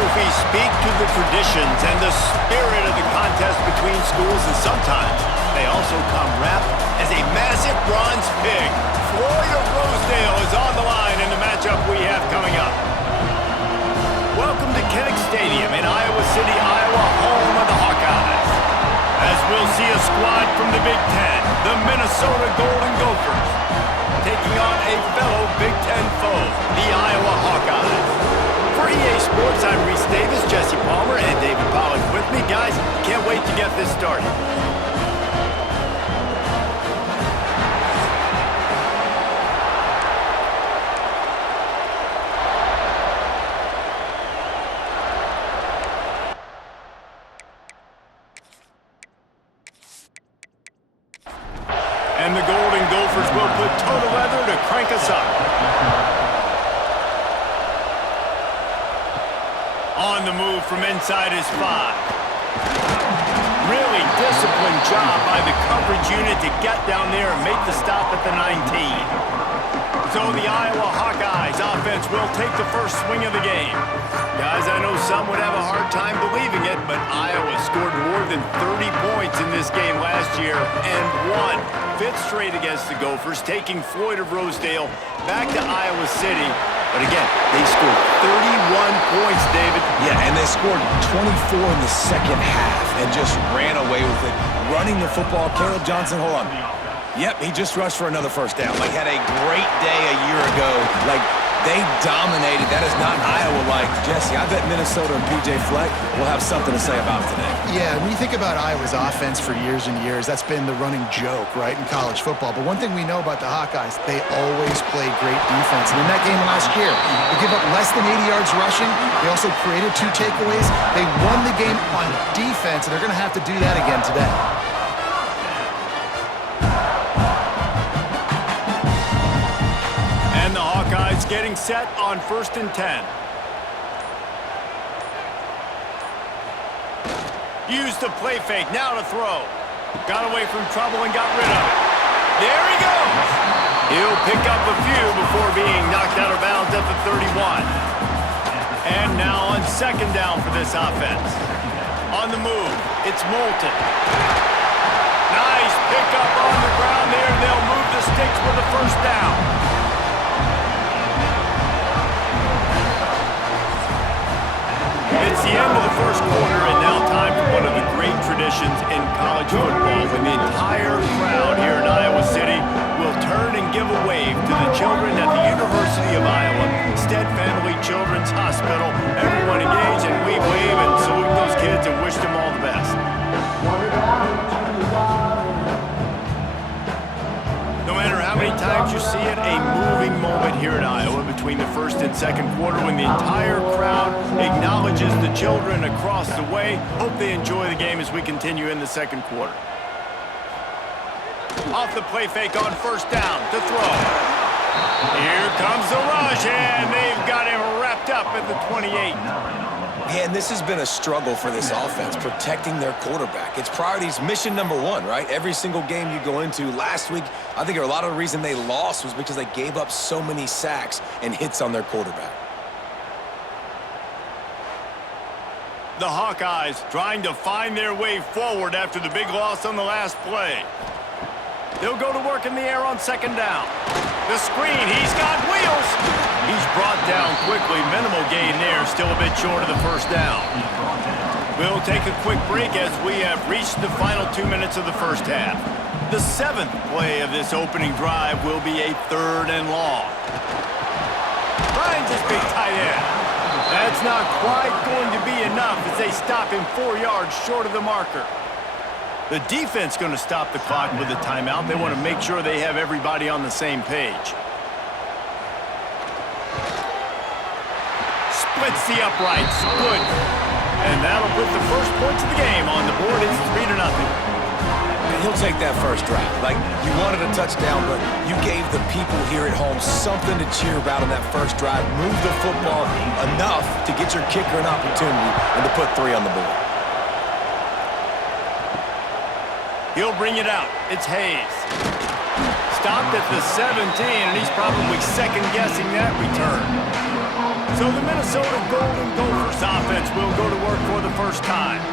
trophies speak to the traditions and the spirit of the contest between schools, and sometimes they also come wrapped as a massive bronze pig. Floyd of Rosedale is on the line in the matchup we have coming up. Welcome to Kinnick Stadium in Iowa City, Iowa, home of the Hawkeyes. As we'll see a squad from the Big Ten, the Minnesota Golden Gophers, taking on a fellow Big Ten foe, the Iowa Hawkeyes. For EA Sports, I'm Reese Davis, Jesse Palmer, and David Pollack with me. Guys, can't wait to get this started. And the Golden Gophers will put toe to leather to crank us up. On the move from inside his 5. Really disciplined job by the coverage unit to get down there and make the stop at the 19. So the Iowa Hawkeyes offense will take the first swing of the game. Guys, I know some would have a hard time believing it, but Iowa scored more than 30 points in this game last year and won. Fifth straight against the Gophers, taking Floyd of Rosedale back to Iowa City. But again, they scored 31 points, David. Yeah, and they scored 24 in the second half and just ran away with it. Running the football, Caleb Johnson, hold on. Yep, he just rushed for another first down. Like, had a great day a year ago. Like, they dominated. That is not Iowa-like. Jesse, I bet Minnesota and P.J. Fleck will have something to say about it today. Yeah, when you think about Iowa's offense for years and years, that's been the running joke, right, in college football. But one thing we know about the Hawkeyes, they always play great defense. And in that game last year, they gave up less than 80 yards rushing. They also created 2 takeaways. They won the game on defense, and they're going to have to do that again today. And the Hawkeyes getting set on 1st and 10. Used the play fake, now to throw. Got away from trouble and got rid of it. There he goes! He'll pick up a few before being knocked out of bounds at the 31. And now on 2nd down for this offense. On the move, it's Moulton. Nice pickup on the ground there. They'll move the sticks for the first down. It's the end of the first quarter, and now time for one of the great traditions in college football, when the entire crowd here in Iowa City will turn and give a wave to the children at the University of Iowa, Stead Family Children's Hospital. Everyone engage, and we wave and salute those kids and wish them all the best. No matter how many times you see it, a moving moment here in Iowa between the 1st and 2nd quarter when the entire crowd acknowledges the children across the way. Hope they enjoy the game as we continue in the 2nd quarter. Off the play fake on 1st down to throw. Here comes the rush, and they've got him wrapped up at the 28. And this has been a struggle for this offense, protecting their quarterback. It's priorities, mission number 1, right? Every single game you go into. Last week, I think a lot of the reason they lost was because they gave up so many sacks and hits on their quarterback. The Hawkeyes trying to find their way forward after the big loss on the last play. They'll go to work in the air on 2nd down. The screen, he's got wheels. He's brought down quickly. Minimal gain there, still a bit short of the first down. We'll take a quick break as we have reached the final 2 minutes of the first half. The 7th play of this opening drive will be a 3rd and long. Finds his big tight end. That's not quite going to be enough as they stop him 4 yards short of the marker. The defense going to stop the clock with a timeout. They want to make sure they have everybody on the same page. Splits the uprights. Good. And that'll put the first points of the game on the board. It's 3-0. And he'll take that first drive. Like, you wanted a touchdown, but you gave the people here at home something to cheer about on that first drive. Move the football enough to get your kicker an opportunity and to put 3 on the board. He'll bring it out. It's Hayes. Stopped at the 17, and he's probably second-guessing that return. So the Minnesota Golden Gophers this offense will go to work for the first time.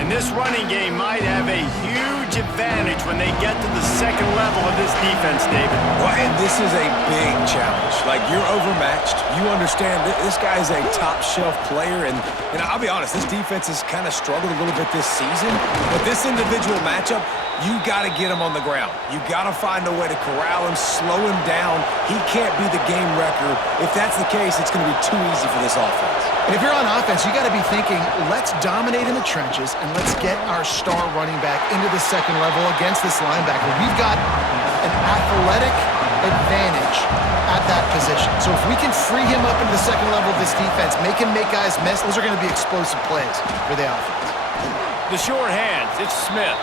And this running game might have a huge advantage when they get to the second level of this defense, David. Well, and this is a big challenge. Like, you're overmatched. You understand this guy is a top-shelf player. And I'll be honest, this defense has kind of struggled a little bit this season. But this individual matchup, you got to get him on the ground. You got to find a way to corral him, slow him down. He can't be the game wrecker. If that's the case, it's going to be too easy for this offense. And if you're on offense, you got to be thinking, let's dominate in the trenches and let's get our star running back into the second level against this linebacker. We've got an athletic advantage at that position. So if we can free him up into the second level of this defense, make him make guys miss, those are going to be explosive plays for the offense. The short hands, it's Smith.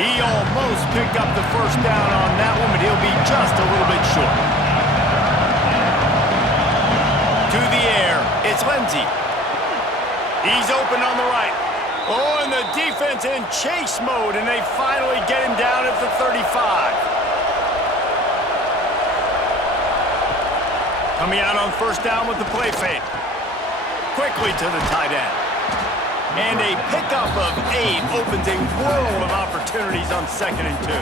He almost picked up the first down on that one, but he'll be just a little bit short. To the air, it's Lindsey. He's open on the right. Oh, and the defense in chase mode, and they finally get him down at the 35. Coming out on first down with the play fake. Quickly to the tight end. And a pickup of 8 opens a world of opportunities on 2nd and 2.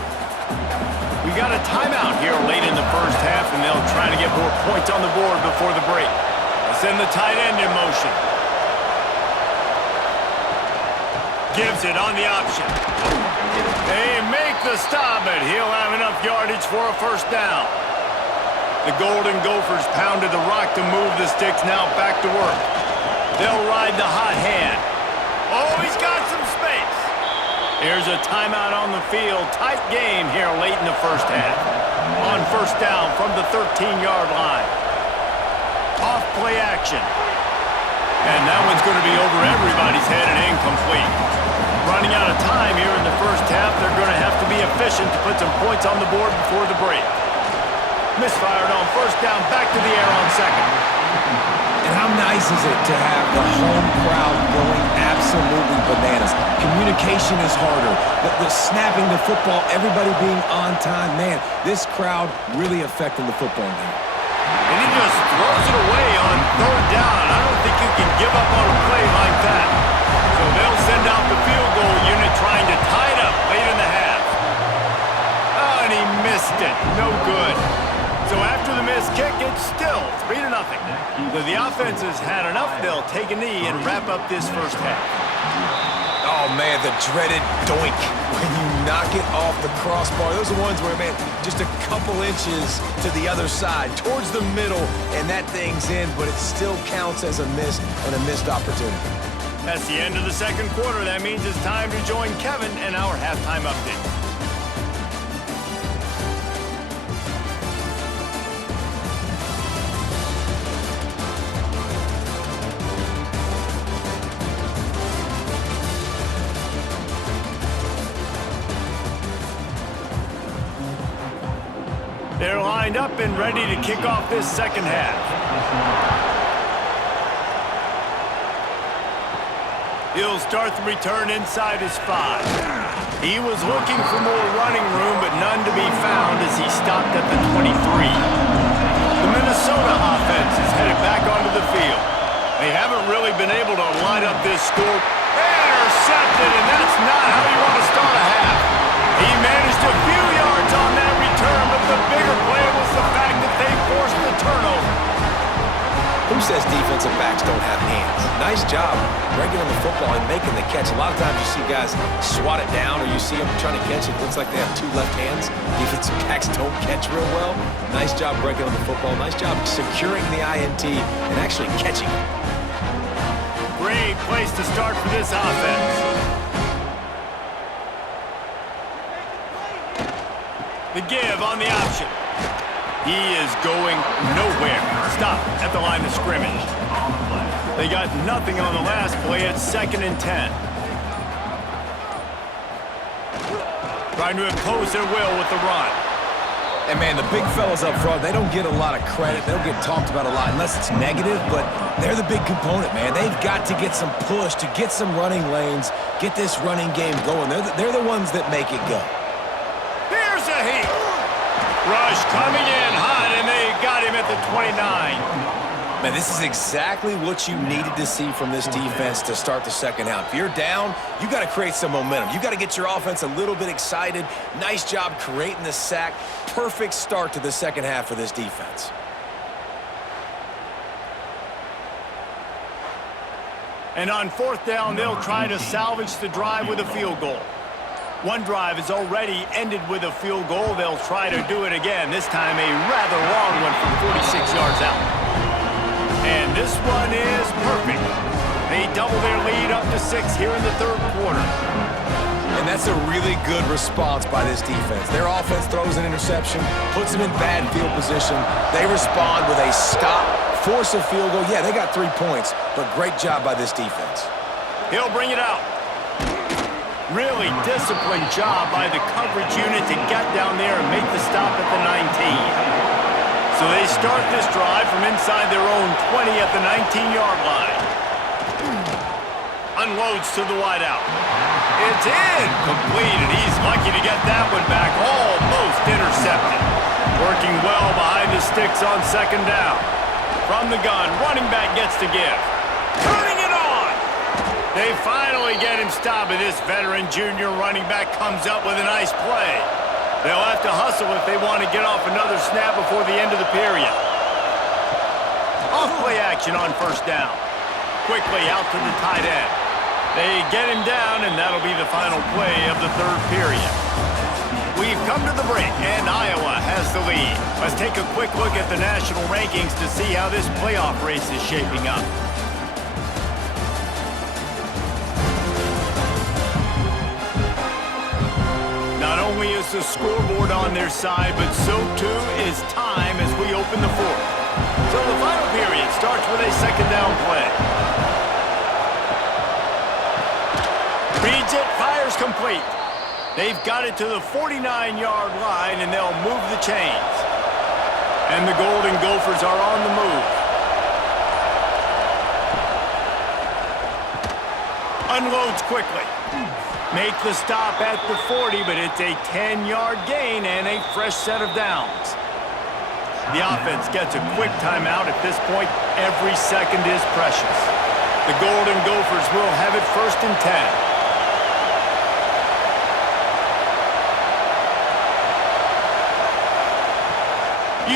We got a timeout here late in the first half, and they'll try to get more points on the board before the break. They'll send the tight end in motion. Gives it on the option. They make the stop, but he'll have enough yardage for a first down. The Golden Gophers pounded the rock to move the sticks, now back to work. They'll ride the hot hand. Oh, he's got some space. Here's a timeout on the field. Tight game here late in the first half. On first down from the 13-yard line. Off play action. And that one's going to be over everybody's head and incomplete. Running out of time here in the first half, they're going to have to be efficient to put some points on the board before the break. Misfired on first down, back to the air on second. And how nice is it to have the home crowd going absolutely bananas? Communication is harder. The snapping the football, everybody being on time. Man, this crowd really affecting the football game. And he just throws it away on third down. I don't think you can give up on a play like that. So they'll send out the field goal unit trying to tie it up late in the half. Oh, and he missed it. No good. So after the missed kick, it's still 3-0. So the offense has had enough. They'll take a knee and wrap up this first half. Oh, man, the dreaded doink when you knock it off the crossbar. Those are ones where, man, just a couple inches to the other side, towards the middle, and that thing's in, but it still counts as a miss and a missed opportunity. That's the end of the second quarter. That means it's time to join Kevin and our halftime update. They're lined up and ready to kick off this second half. He'll start the return inside his 5. He was looking for more running room, but none to be found as he stopped at the 23. The Minnesota offense is headed back onto the field. They haven't really been able to line up this score. Intercepted, and that's not how you want to start a half. He managed a few yards on that return, but the bigger play was the fact that they forced the turnover. Who says defensive backs don't have hands? Nice job breaking on the football and making the catch. A lot of times you see guys swat it down or you see them trying to catch it. It looks like they have 2 left hands. Defensive backs don't catch real well. Nice job breaking on the football. Nice job securing the INT and actually catching it. Great place to start for this offense. The give on the option. He is going nowhere. Stop at the line of scrimmage. They got nothing on the last play at 2nd and 10. Trying to impose their will with the run. And, man, the big fellas up front, they don't get a lot of credit. They don't get talked about a lot unless it's negative, but they're the big component, man. They've got to get some push, to get some running lanes, get this running game going. They're the ones that make it go. Here's a heat. Rush coming in hot, and they got him at the 29. Man, this is exactly what you needed to see from this defense to start the second half. If you're down, you got to create some momentum. You got to get your offense a little bit excited. Nice job creating the sack. Perfect start to the second half for this defense. And on fourth down, they'll try to salvage the drive with a field goal. One drive is already ended with a field goal. They'll try to do it again, this time a rather long one from 46 yards out. And this one is perfect. They double their lead up to 6 here in the third quarter. And that's a really good response by this defense. Their offense throws an interception, puts them in bad field position. They respond with a stop, force a field goal. Yeah, they got 3 points, but great job by this defense. He'll bring it out. Really disciplined job by the coverage unit to get down there and make the stop at the 19. So they start this drive from inside their own 20 at the 19-yard line. Unloads to the wideout. It's in. Complete, and he's lucky to get that one back. Almost intercepted. Working well behind the sticks on second down. From the gun, running back gets to give. Turning it on. They finally get him stopped, and this veteran junior running back comes up with a nice play. They'll have to hustle if they want to get off another snap before the end of the period. Off play action on first down. Quickly out to the tight end. They get him down, and that'll be the final play of the third period. We've come to the break, and Iowa has the lead. Let's take a quick look at the national rankings to see how this playoff race is shaping up. Not only is the scoreboard on their side, but so too is time as we open the fourth. So the final period starts with a second down play. Reads it, fires complete. They've got it to the 49-yard line, and they'll move the chains. And the Golden Gophers are on the move. Unloads quickly. Make the stop at the 40, but it's a 10-yard gain and a fresh set of downs. The offense gets a quick timeout. At this point, every second is precious. The Golden Gophers will have it 1st and 10.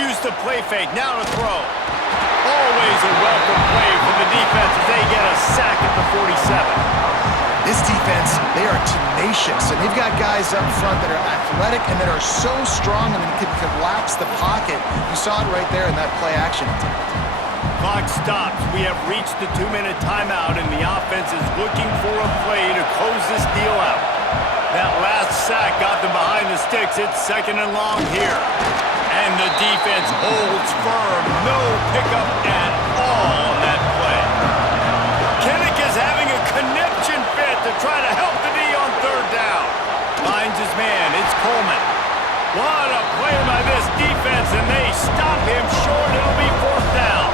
Use the play fake, now to throw. Always a welcome play for the defense as they get a sack at the 47. This defense, they are tenacious, and they've got guys up front that are athletic and that are so strong and can collapse the pocket. You saw it right there in that play action attempt. Clock stops. We have reached the 2-minute timeout, and the offense is looking for a play to close this deal out. That last sack got them behind the sticks. It's 2nd and long here. And the defense holds firm. No pickup at all on that play. Kinnick is having a conniption fit to try to help the D on 3rd down. Finds his man. It's Coleman. What a play by this defense, and they stop him short. It'll be 4th down.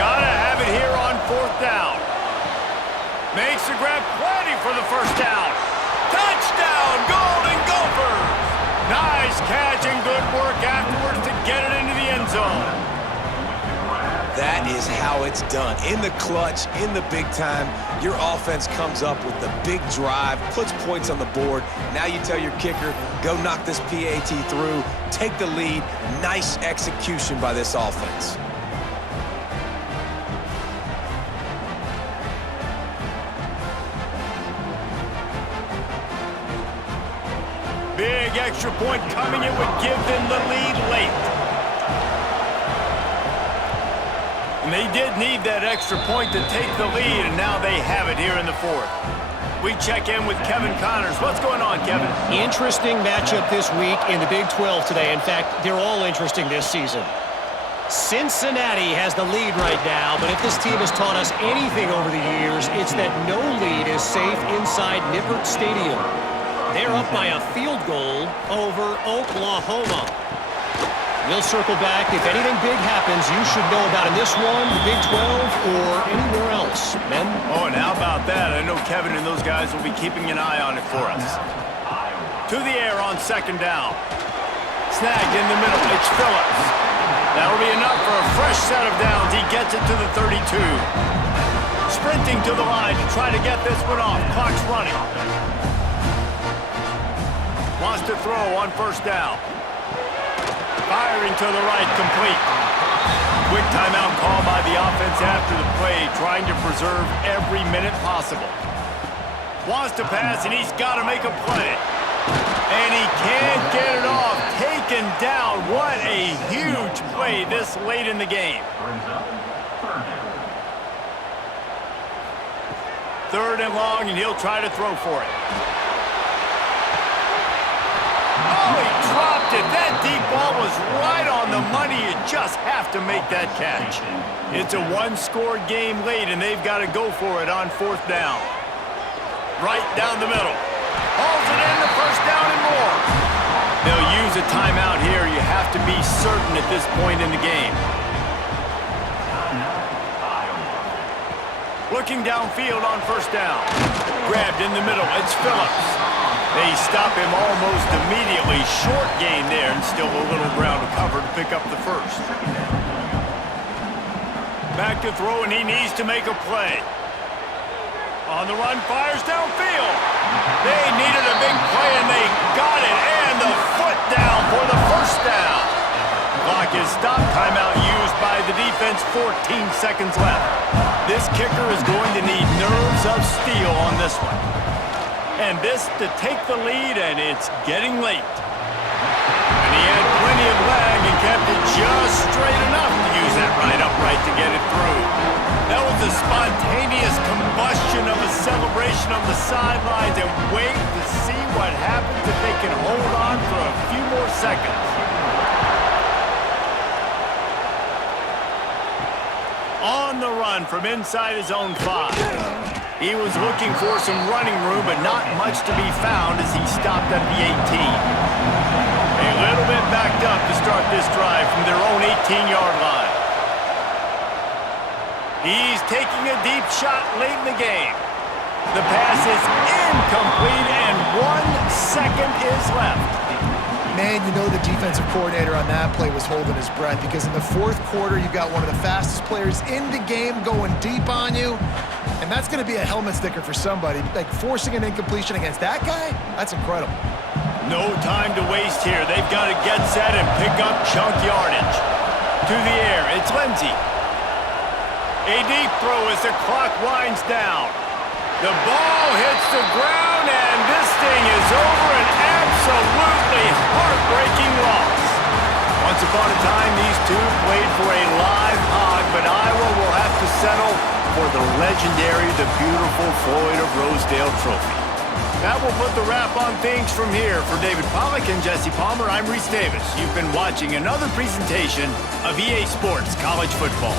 Gotta have it here on 4th down. Makes the grab plenty for the 1st down. Touchdown, Golden Gophers! Nice catch and good work afterwards to get it into the end zone. That is how it's done. In the clutch, in the big time, your offense comes up with the big drive, puts points on the board. Now you tell your kicker, go knock this PAT through, take the lead. Nice execution by this offense. Big extra point coming. It would give them the lead late. And they did need that extra point to take the lead, and now they have it here in the 4th. We check in with Kevin Connors. What's going on, Kevin? Interesting matchup this week in the Big 12 today. In fact, they're all interesting this season. Cincinnati has the lead right now, but if this team has taught us anything over the years, it's that no lead is safe inside Nippert Stadium. They're up by a field goal over Oklahoma. We'll circle back. If anything big happens, you should know about in this one, the Big 12, or anywhere else. Men? Oh, and how about that? I know Kevin and those guys will be keeping an eye on it for us. To the air on second down. Snagged in the middle. It's Phillips. That'll be enough for a fresh set of downs. He gets it to the 32. Sprinting to the line to try to get this one off. Clock's running. Wants to throw on first down. Firing to the right, complete. Quick timeout call by the offense after the play, trying to preserve every minute possible. Wants to pass, and he's got to make a play. And he can't get it off. Taken down. What a huge play this late in the game. Third and long, and he'll try to throw for it. Oh, he dropped it. That deep ball was right on the money. You just have to make that catch. It's a one-score game late, and they've got to go for it on fourth down. Right down the middle. Hauls it in, the first down and more. They'll use a timeout here. You have to be certain at this point in the game. Looking downfield on first down. Grabbed in the middle. It's Phillips. They stop him almost immediately. Short gain there, and still a little ground to cover to pick up the first. Back to throw, and he needs to make a play. On the run, fires downfield. They needed a big play, and they got it. And the foot down for the first down. Clock is stopped. Timeout used by the defense. 14 seconds left. This kicker is going to need nerves of steel on this one. And this to take the lead, and it's getting late. And he had plenty of lag and kept it just straight enough to use that right upright to get it through. That was a spontaneous combustion of a celebration on the sidelines, and wait to see what happens if they can hold on for a few more seconds. On the run from inside his own 5. He was looking for some running room, but not much to be found as he stopped at the 18. A little bit backed up to start this drive from their own 18-yard line. He's taking a deep shot late in the game. The pass is incomplete, and 1 second is left. Man, you know the defensive coordinator on that play was holding his breath, because in the fourth quarter, you've got one of the fastest players in the game going deep on you, and that's going to be a helmet sticker for somebody. Like, forcing an incompletion against that guy, that's incredible. No time to waste here. They've got to get set and pick up chunk yardage. To the air, it's Lindsey. A deep throw as the clock winds down. The ball hits the ground, and this thing is over. An absolutely heartbreaking loss. Once upon a time, these two played for a live hog, but Iowa will have to settle for the legendary, the beautiful Floyd of Rosedale trophy. That will put the wrap on things from here. For David Pollack and Jesse Palmer, I'm Reese Davis. You've been watching another presentation of EA Sports College Football.